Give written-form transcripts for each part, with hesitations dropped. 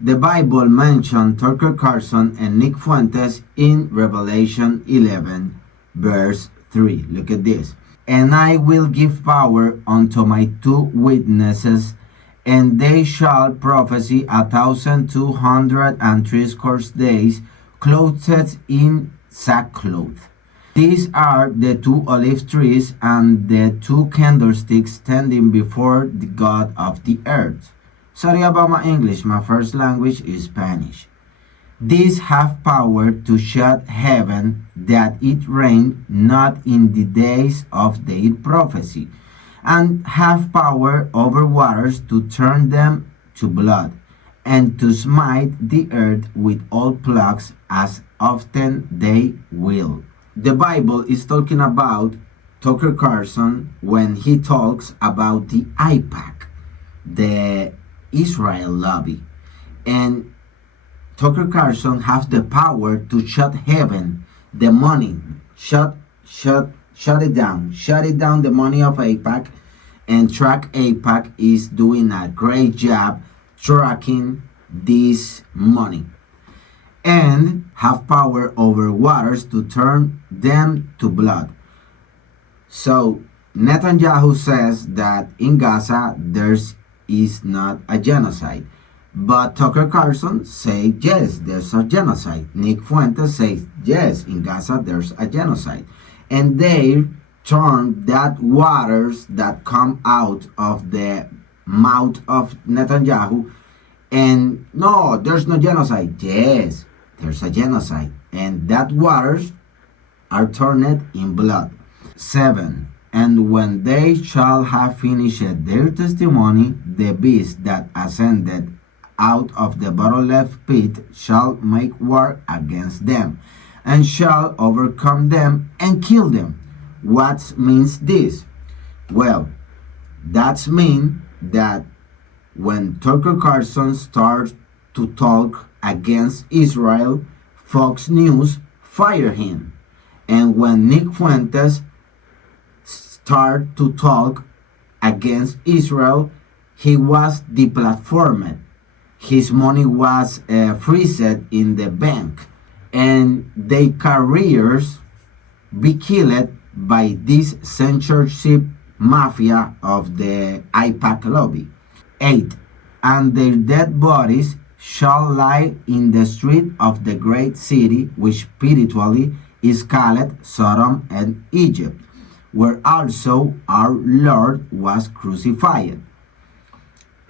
The Bible mentioned Tucker Carlson and Nick Fuentes in Revelation 11, verse 3. Look at this. And I will give power unto my two witnesses, and they shall prophesy 1,260 days, clothed in sackcloth. These are the two olive trees and the two candlesticks standing before the God of the earth. Sorry about my English, my first language is Spanish. These have power to shut heaven, that it rain not in the days of their prophecy, and have power over waters to turn them to blood, and to smite the earth with all plagues as often they will. The Bible is talking about Tucker Carlson when he talks about the IPAC, the Israel lobby, and Tucker Carlson has the power to shut heaven, the money, shut it down the money of AIPAC, and track AIPAC is doing a great job tracking this money, and have power over waters to turn them to blood. So Netanyahu says that in Gaza there is not a genocide. But Tucker Carlson says, yes, there's a genocide. Nick Fuentes says, yes, in Gaza there's a genocide. And they turn that waters that come out of the mouth of Netanyahu, and no, there's no genocide. Yes, there's a genocide. And that waters are turned in blood. 7. And when they shall have finished their testimony, the beast that ascended out of the bottomless pit shall make war against them, and shall overcome them and kill them. What means this? Well, that's mean that when Tucker Carlson starts to talk against Israel, Fox News fire him. And when Nick Fuentes start to talk against Israel, he was deplatformed. His money was freezed in the bank, and their careers be killed by this censorship mafia of the IPAC lobby. 8. And their dead bodies shall lie in the street of the great city, which spiritually is called Sodom and Egypt, where also our Lord was crucified.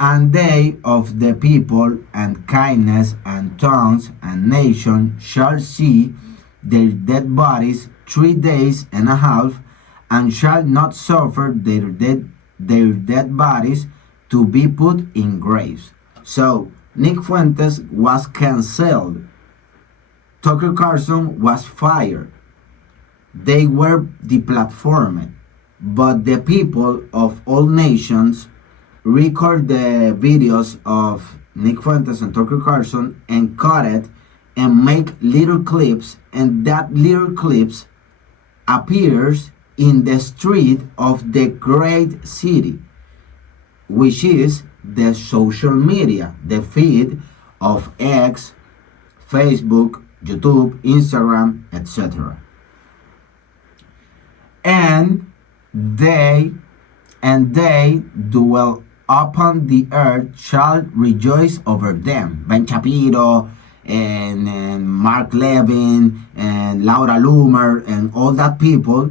And they of the people and kindness and tongues and nation shall see their dead bodies 3 days and a half, and shall not suffer their dead bodies to be put in graves. So Nick Fuentes was cancelled. Tucker Carlson was fired. They were deplatformed. But the people of all nations record the videos of Nick Fuentes and Tucker Carlson and cut it and make little clips, and that little clips appears in the street of the great city, which is the social media, the feed of X, Facebook, YouTube, Instagram, etc. And they dwell upon the earth shall rejoice over them. Ben Shapiro and Mark Levin and Laura Loomer and all that people,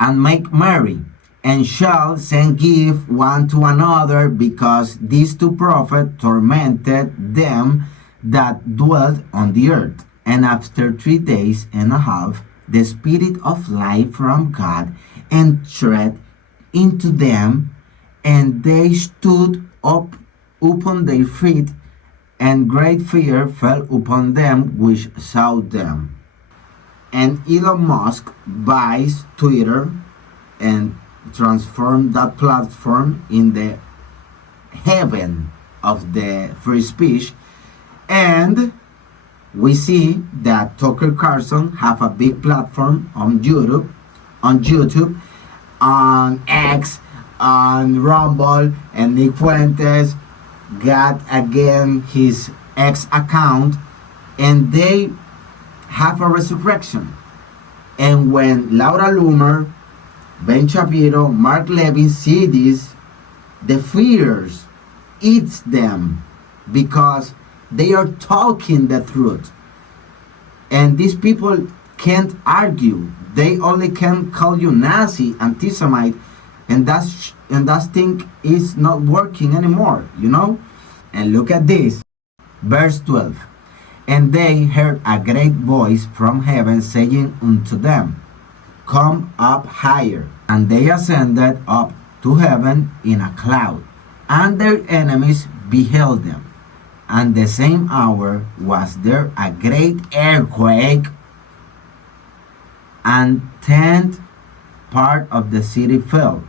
and make merry, and shall send gift one to another, because these two prophets tormented them that dwelt on the earth. And after 3 days and a half, the Spirit of life from God entered into them, and they stood up upon their feet, and great fear fell upon them which saw them. And Elon Musk buys Twitter and transformed that platform in the heaven of the free speech. And we see that Tucker Carlson have a big platform on YouTube, on X, on Rumble, and Nick Fuentes got again his ex account, and they have a resurrection. And when Laura Loomer, Ben Shapiro, Mark Levin see this, the fears eats them because they are talking the truth. And these people can't argue. They only can call you Nazi, anti-Semite, and that thing is not working anymore, you know? And look at this, verse 12. And they heard a great voice from heaven saying unto them, Come up higher. And they ascended up to heaven in a cloud, and their enemies beheld them. And the same hour was there a great earthquake, and 10th part of the city fell.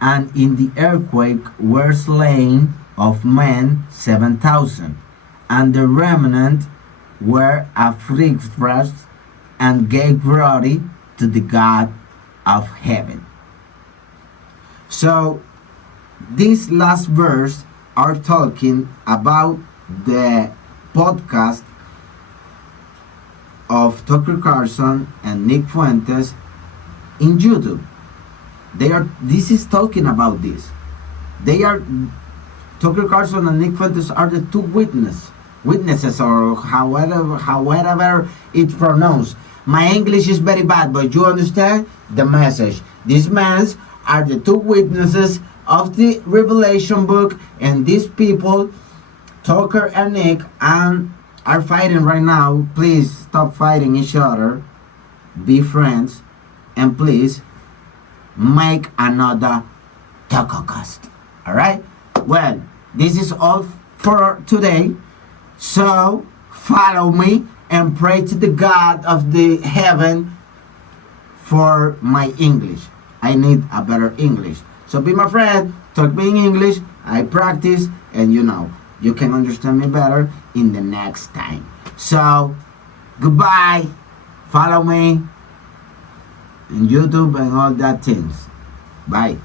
And in the earthquake were slain of men 7,000, and the remnant were afflicted and gave glory to the God of heaven. So this last verse are talking about the podcast of Tucker Carlson and Nick Fuentes in YouTube. This is talking about this. Tucker Carlson and Nick Fuentes are the two witnesses, or however it's pronounced. My English is very bad, but you understand the message. These men are the two witnesses of the Revelation book, and these people, Tucker and Nick, are fighting right now. Please stop fighting each other. Be friends, and please make another TacoCast. All right? Well, this is all for today. So follow me and pray to the God of the heaven for my English. I need a better English. So be my friend, talk me in English, I practice, and you can understand me better in the next time. So, goodbye. Follow me in YouTube and all that things. Bye.